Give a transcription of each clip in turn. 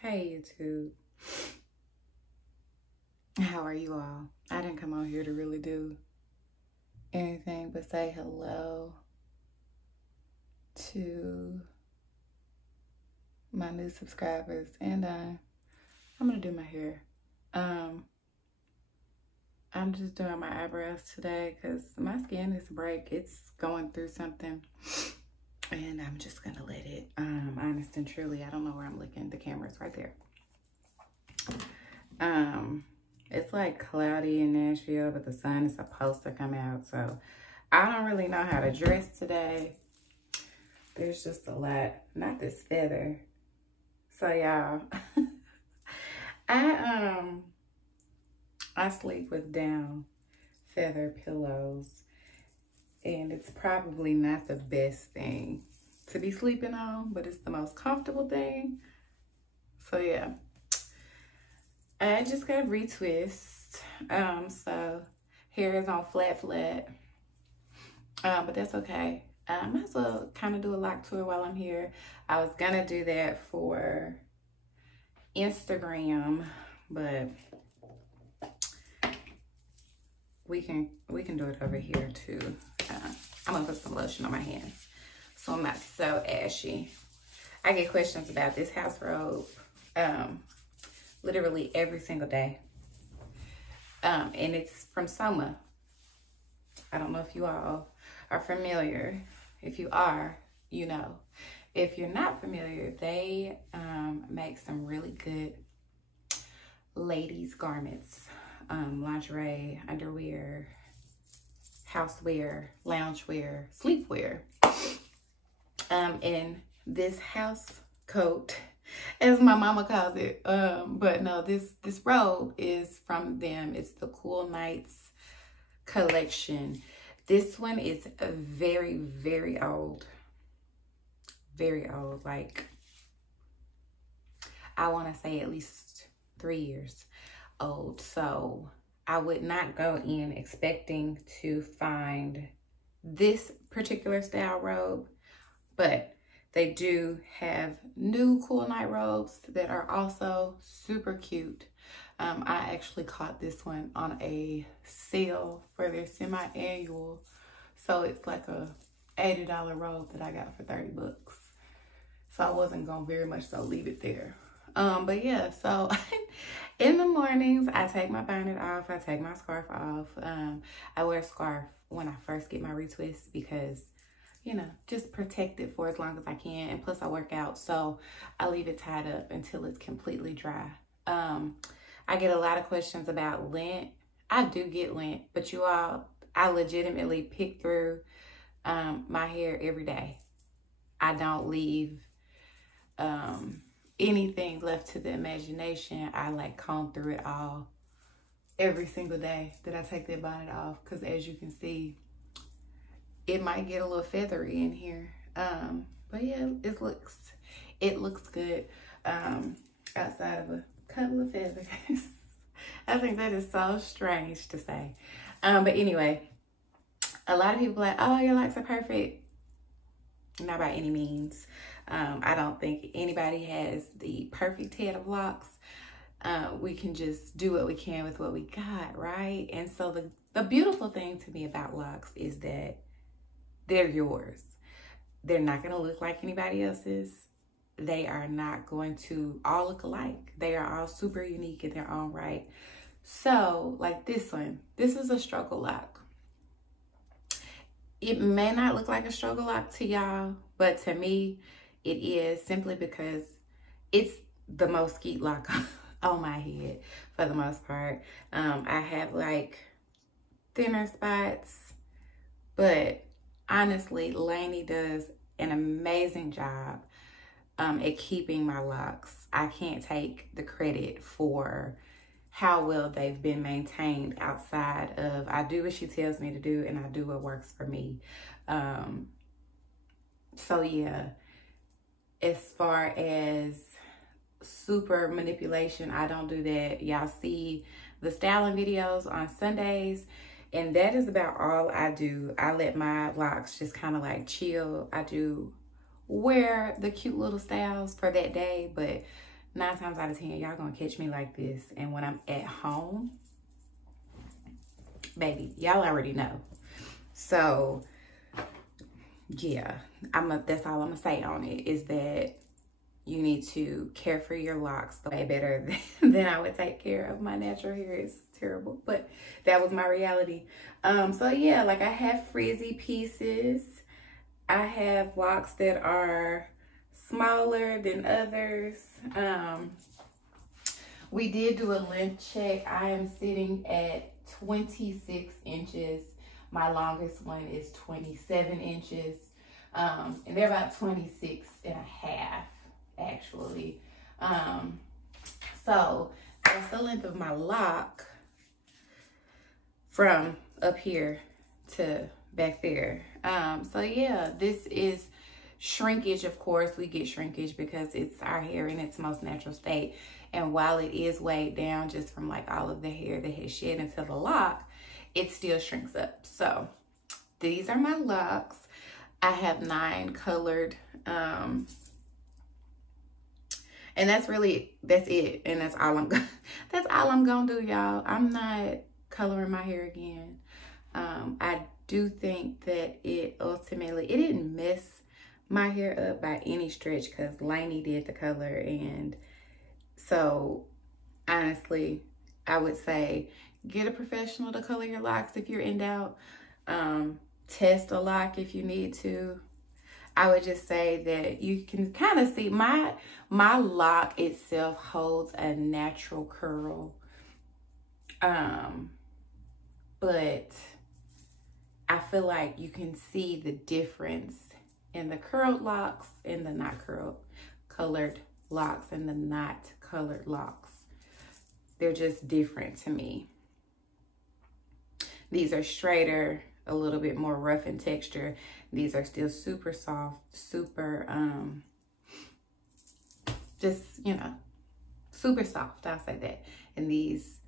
Hey YouTube, how are you all? I didn't come on here to really do anything but say hello to my new subscribers, and I'm gonna do my hair. I'm just doing my eyebrows today because my skin is break. It's going through something, and I'm just gonna let it. Honest and truly, I don't know where I'm looking. The camera's right there. It's like cloudy in Nashville, but the sun is supposed to come out, so I don't really know how to dress today. There's just a lot. Not this feather. So y'all, I sleep with down feather pillows, and it's probably not the best thing to be sleeping on, but it's the most comfortable thing. So yeah, I just got retwist. So hair is on flat, but that's okay. I might as well kind of do a lock tour while I'm here. I was gonna do that for Instagram, but we can do it over here too. I'm gonna put some lotion on my hands so I'm not so ashy. I get questions about this house robe literally every single day, and it's from Soma. I don't know if you all are familiar. If you are, you know. If you're not familiar, they make some really good ladies garments, lingerie, underwear, housewear, loungewear, sleepwear. And this house coat, as my mama calls it, but no, this robe is from them. It's the Cool Nights collection. This one is very, very old. Very old. Like, I want to say at least 3 years old. So I would not go in expecting to find this particular style robe, but they do have new Cool Night robes that are also super cute. I actually caught this one on a sale for their semi-annual. So it's like a $80 robe that I got for 30 bucks. So I wasn't gonna very much so leave it there. But yeah, so in the mornings, I take my bonnet off, I take my scarf off. I wear a scarf when I first get my retwist because, you know, just protect it for as long as I can. And plus I work out, so I leave it tied up until it's completely dry. I get a lot of questions about lint. I do get lint, but you all, I legitimately pick through my hair every day. I don't leave anything left to the imagination. I like comb through it all every single day that I take that bonnet off, because as you can see, it might get a little feathery in here. But yeah, it looks good outside of a couple of feathers. I think that is so strange to say. But anyway, a lot of people are like, oh, your locks are perfect. Not by any means. I don't think anybody has the perfect head of locks. We can just do what we can with what we got, right? And so the beautiful thing to me about locks is that they're yours. They're not going to look like anybody else's. They are not going to all look alike. They are all super unique in their own right. So, like this one, this is a struggle lock. It may not look like a struggle lock to y'all, but to me, it is, simply because it's the most skeet lock on my head for the most part. I have like thinner spots, but honestly, Lainey does an amazing job at keeping my locks. I can't take the credit for how well they've been maintained outside of, I do what she tells me to do and I do what works for me. So yeah, as far as super manipulation, I don't do that. Y'all see the styling videos on Sundays, and that is about all I do. I let my locks just kind of like chill. I do wear the cute little styles for that day, but 9 times out of 10, y'all gonna catch me like this. And when I'm at home, baby, y'all already know. So yeah, that's all I'm gonna say on it, is that you need to care for your locks way better than I would take care of my natural hair. It's terrible, but that was my reality. So yeah, like I have frizzy pieces. I have locks that are smaller than others. We did do a length check. I am sitting at 26 inches. My longest one is 27 inches. And they're about 26 and a half, actually. So that's the length of my lock from up here to back there. So yeah, this is shrinkage. Of course, we get shrinkage because it's our hair in its most natural state. And while it is weighed down just from like all of the hair that has shed into the lock, it still shrinks up. So these are my locks. I have 9 colored, and that's it. And that's all I'm gonna do, y'all. I'm not coloring my hair again. I do think that it didn't mess my hair up by any stretch, because Lainey did the color. And so honestly, I would say get a professional to color your locks if you're in doubt. Test a lock if you need to. I would just say that you can kind of see my lock itself holds a natural curl. But I feel like you can see the difference in the curled locks and the not colored locks and the not colored locks. They're just different to me. These are straighter, a little bit more rough in texture. These are still super soft, super, just, you know, super soft, I'll say that. And these,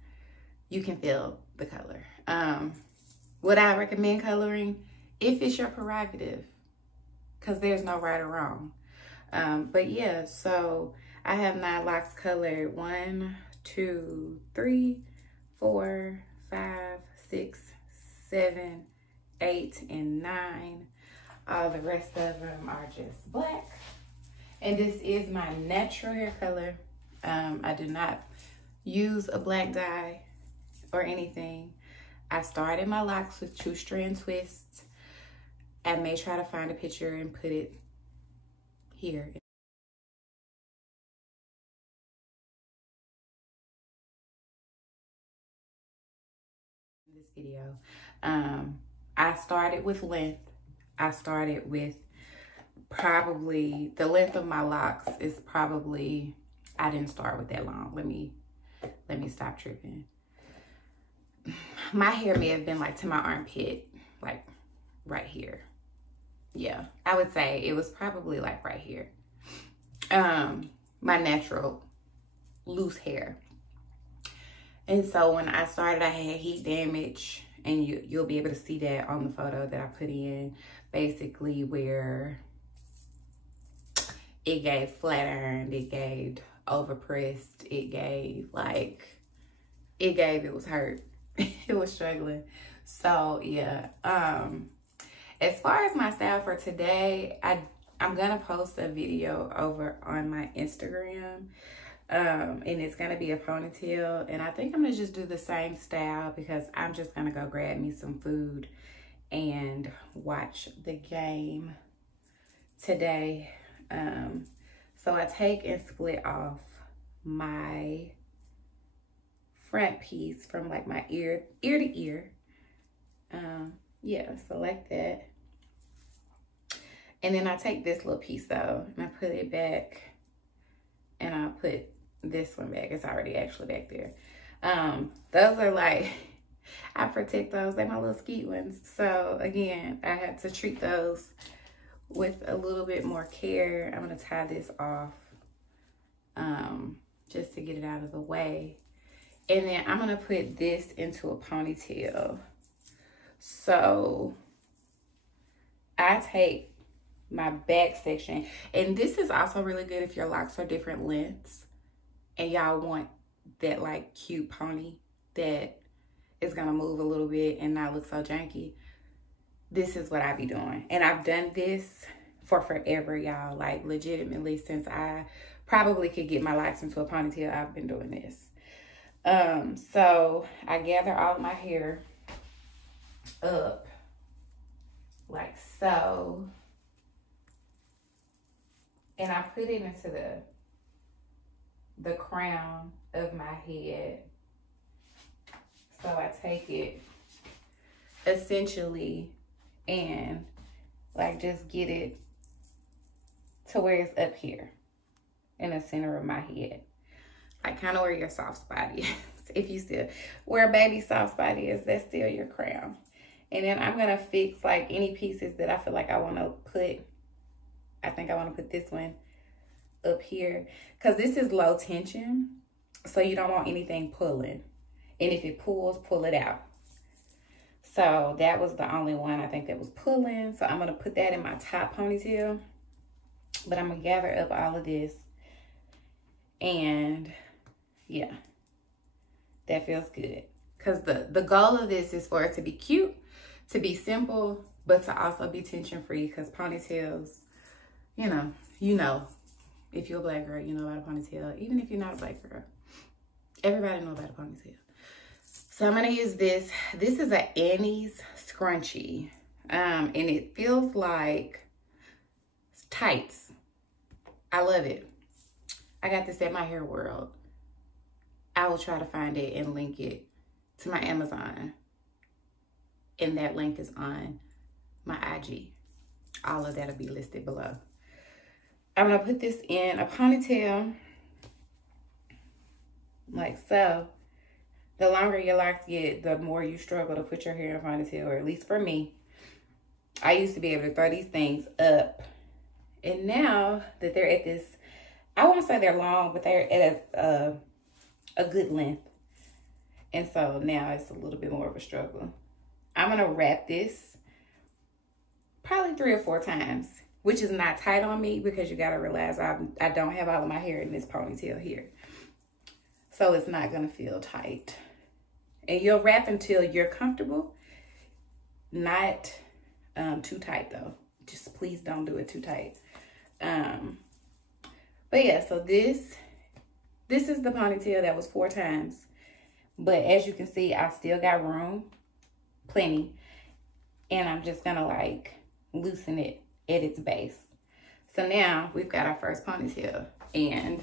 you can feel the color. Would I recommend coloring? If it's your prerogative, because there's no right or wrong. But yeah, so I have 9 locks colored. 1, 2, 3, 4, 5, 6, 7, 8, and 9. All the rest of them are just black. And this is my natural hair color. I do not use a black dye or anything. I started my locks with 2 strand twists. I may try to find a picture and put it here. This video. I started with length. I started with probably, the length of my locks is probably, I didn't start with that long. Let me stop tripping. My hair may have been like to my armpit, like right here. Yeah, I would say it was probably like right here. My natural loose hair. And so when I started, I had heat damage, and you'll be able to see that on the photo that I put in, basically where it gave flat ironed, it gave overpressed, it was hurt. It was struggling. So yeah, as far as my style for today, I'm gonna post a video over on my Instagram, and it's gonna be a ponytail, and I think I'm gonna just do the same style because I'm just gonna go grab me some food and watch the game today. So I take and split off my front piece from like my ear to ear. Yeah, so like that. And then I take this little piece though, and I put it back, and I put this one back. It's already actually back there. Those are like, I protect those. They're my little skeet ones. So again, I had to treat those with a little bit more care. I'm gonna tie this off, just to get it out of the way. And then I'm gonna put this into a ponytail. So I take my back section, and this is also really good if your locks are different lengths. and y'all want that like cute pony that is gonna move a little bit and not look so janky, this is what I be doing. And I've done this for forever, y'all. Like legitimately, since I probably could get my locks into a ponytail, I've been doing this. So I gather all of my hair up like so, and I put it into the crown of my head. So I take it essentially and like just get it to where it's up here in the center of my head, like kind of where your soft spot is. If you still, where a baby soft spot is, that's still your crown. And then I'm gonna fix like any pieces that I feel like I want to put. I think I want to put this one up here because this is low tension, so you don't want anything pulling. And if it pulls, pull it out. So that was the only one I think that was pulling. So I'm gonna put that in my top ponytail. But I'm gonna gather up all of this. And yeah, that feels good. Because the goal of this is for it to be cute, to be simple, but to also be tension free. Because ponytails, you know, if you're a black girl, you know about a ponytail. Even if you're not a black girl, everybody knows about a ponytail. So I'm gonna use this. This is a Annie's scrunchie. And it feels like tights. I love it. I got this at My Hair World. I will try to find it and link it to my Amazon. And that link is on my IG. All of that will be listed below. I'm gonna put this in a ponytail like so. The longer your locks get, the more you struggle to put your hair in a ponytail, or at least for me. I used to be able to throw these things up. And now that they're at this, I won't say they're long, but they're at a good length. And so now it's a little bit more of a struggle. I'm going to wrap this probably 3 or 4 times, which is not tight on me because you got to realize I don't have all of my hair in this ponytail here. So it's not going to feel tight. And you'll wrap until you're comfortable. Not too tight though. Just please don't do it too tight. But yeah, so this is the ponytail that was 4 times. But as you can see, I still got room, plenty. And I'm just gonna like loosen it at its base. So now we've got our first ponytail. And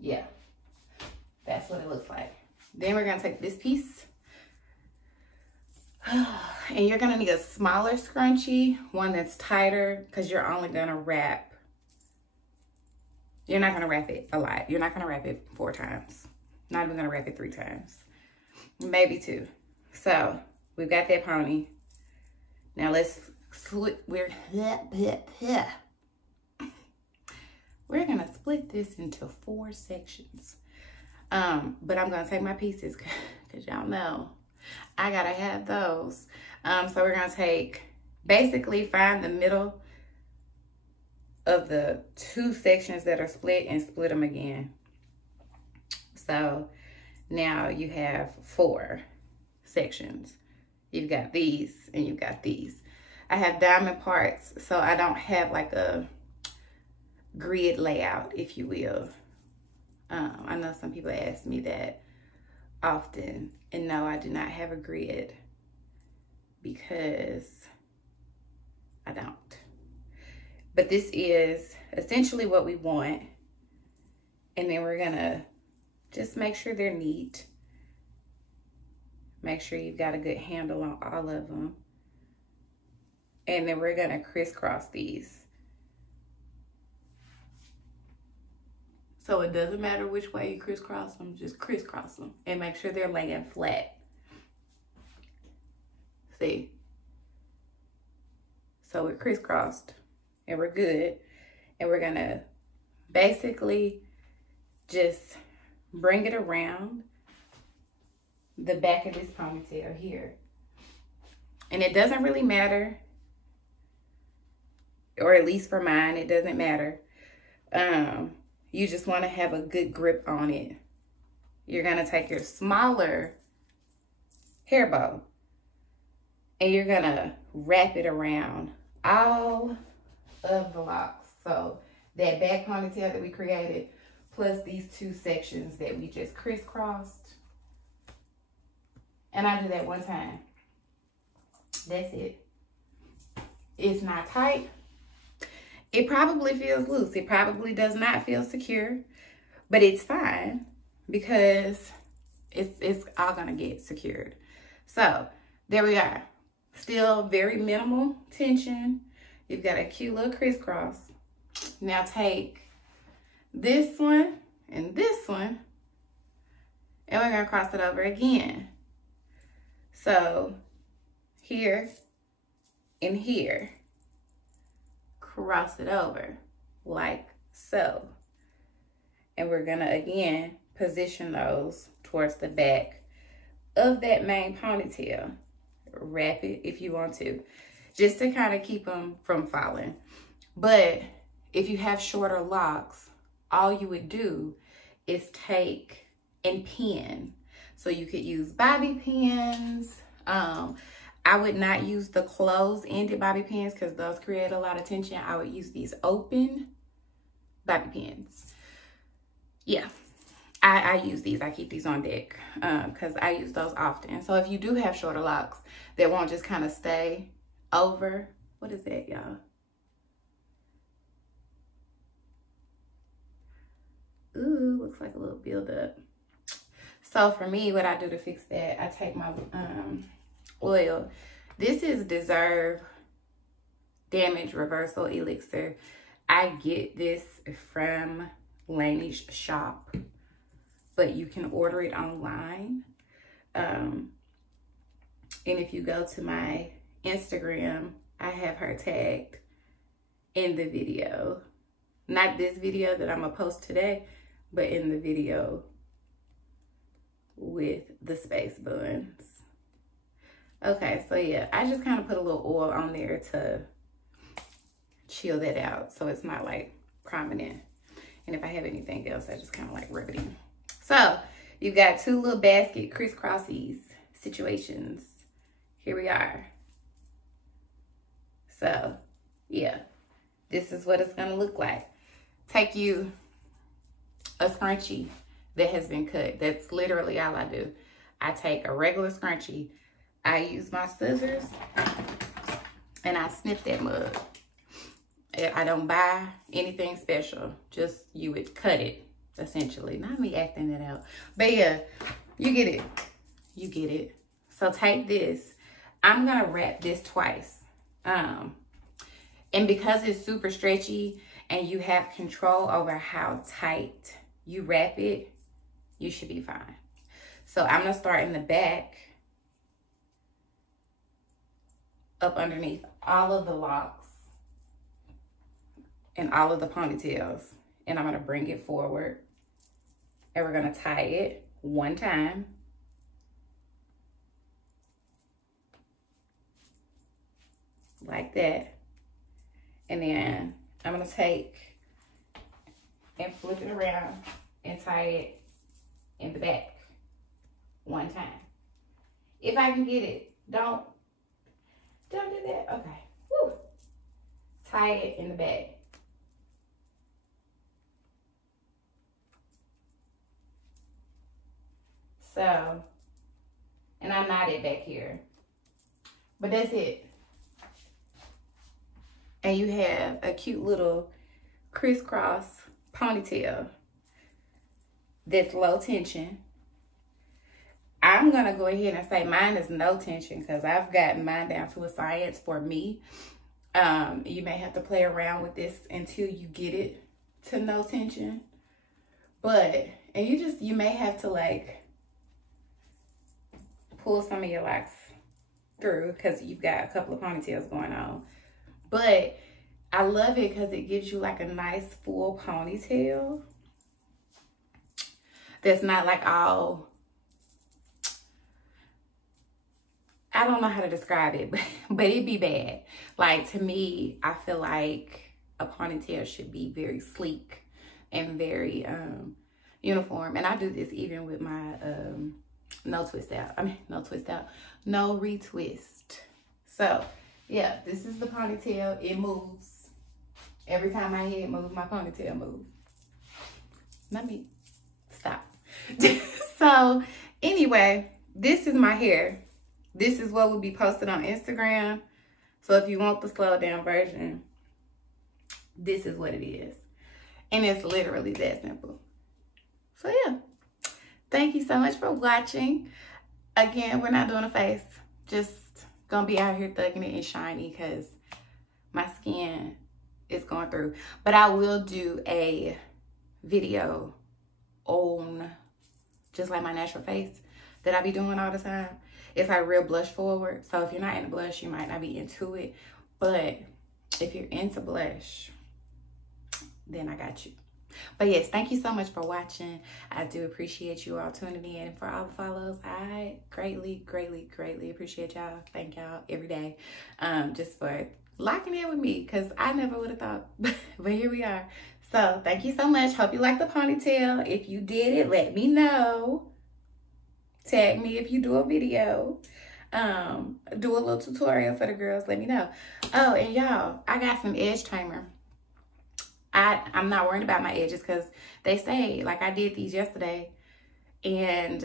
yeah, that's what it looks like. Then we're gonna take this piece. And you're gonna need a smaller scrunchie, one that's tighter, because you're only gonna wrap. You're not gonna wrap it a lot. You're not gonna wrap it 4 times. Not even gonna wrap it 3 times. Maybe 2. So we've got that pony. Now let's split. We're gonna split this into 4 sections. But I'm gonna take my pieces because y'all know I gotta have those. So we're gonna take, basically find the middle of the 2 sections that are split and split them again. So now you have 4 sections. You've got these and you've got these. I have diamond parts, so I don't have like a grid layout, if you will. I know some people ask me that often, and no, I do not have a grid because I don't. But this is essentially what we want. And then we're gonna just make sure they're neat. Make sure you've got a good handle on all of them. And then we're gonna crisscross these. So it doesn't matter which way you crisscross them, just crisscross them and make sure they're laying flat. See? So we're crisscrossed and we're good. And we're gonna basically just bring it around the back of this ponytail here. And it doesn't really matter, or at least for mine, it doesn't matter. you just want to have a good grip on it. You're going to take your smaller hair bow and you're going to wrap it around all of the locks. So that back ponytail that we created, plus these two sections that we just crisscrossed. And I do that one time. That's it. It's not tight. It probably feels loose. It probably does not feel secure, but it's fine because it's all gonna get secured. So there we are. Still very minimal tension. You've got a cute little crisscross. Now take this one and this one, and we're gonna cross it over again. So here and here, cross it over like so. And we're gonna again position those towards the back of that main ponytail. Wrap it if you want to, just to kind of keep them from falling. But if you have shorter locks, all you would do is take and pin. So you could use bobby pins. I would not use the closed-ended bobby pins because those create a lot of tension. I would use these open bobby pins. Yeah, I use these. I keep these on deck because I use those often. So if you do have shorter locks that won't just kind of stay over, what is that, y'all? Ooh, looks like a little buildup. So for me, what I do to fix that, I take my oil. This is Deserve Damage Reversal Elixir. I get this from Lanie's shop, but you can order it online. And if you go to my Instagram, I have her tagged in the video. Not this video that I'm gonna post today, but in the video with the space buns. Okay, so yeah, I just kind of put a little oil on there to chill that out so it's not like prominent. And if I have anything else, I just kind of like rub it in. So you've got two little basket crisscrossies situations. Here we are. So yeah, this is what it's gonna look like. Take you a scrunchie that has been cut. That's literally all I do. I take a regular scrunchie, I use my scissors, and I snip that mug. I don't buy anything special. Just you would cut it, essentially. Not me acting it out. But yeah, you get it. You get it. So take this. I'm going to wrap this twice. And because it's super stretchy and you have control over how tight you wrap it, you should be fine. So I'm going to start in the back, up underneath all of the locks and all of the ponytails. And I'm going to bring it forward. And we're going to tie it one time. Like that. And then I'm going to take and flip it around and tie it in the back one time. If I can get it, don't do that. Okay. Woo. Tie it in the back. So, and I knot it back here. But that's it. And you have a cute little crisscross ponytail that's low tension. I'm going to go ahead and say mine is no tension because I've gotten mine down to a science for me. You may have to play around with this until you get it to no tension. But, and you may have to like pull some of your locks through because you've got a couple of ponytails going on. But I love it because it gives you like a nice full ponytail that's not like all, I don't know how to describe it, but it'd be bad. Like to me, I feel like a ponytail should be very sleek and very uniform. And I do this even with my no retwist. So yeah, this is the ponytail. It moves. Every time my head moves, my ponytail moves. Let me stop. So anyway, this is my hair. This is what will be posted on Instagram. So if you want the slow down version, this is what it is. And it's literally that simple. So yeah, thank you so much for watching. Again, we're not doing a face. Just gonna be out here thugging it and shiny because my skin is going through. But I will do a video on just like my natural face that I be doing all the time. It's like real blush forward. So if you're not into blush, you might not be into it. But if you're into blush, then I got you. But yes, thank you so much for watching. I do appreciate you all tuning in. And for all the follows, I greatly, greatly, greatly appreciate y'all. Thank y'all every day. Just for locking in with me, because I never would have thought. But here we are. So thank you so much. Hope you like the ponytail. If you did it, let me know. Tag me if you do a video. Do a little tutorial for the girls. Let me know. Oh, and y'all, I got some edge tamer. I'm not worried about my edges because they stay. Like I did these yesterday and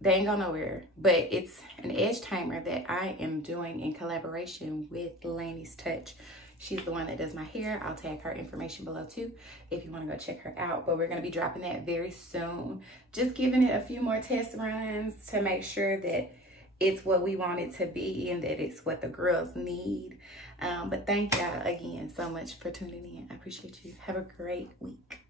they ain't go nowhere. But it's an edge tamer that I am doing in collaboration with Lainey's Touch. She's the one that does my hair. I'll tag her information below too if you want to go check her out. But we're going to be dropping that very soon. Just giving it a few more test runs to make sure that it's what we want it to be and that it's what the girls need. But thank y'all again so much for tuning in. I appreciate you. Have a great week.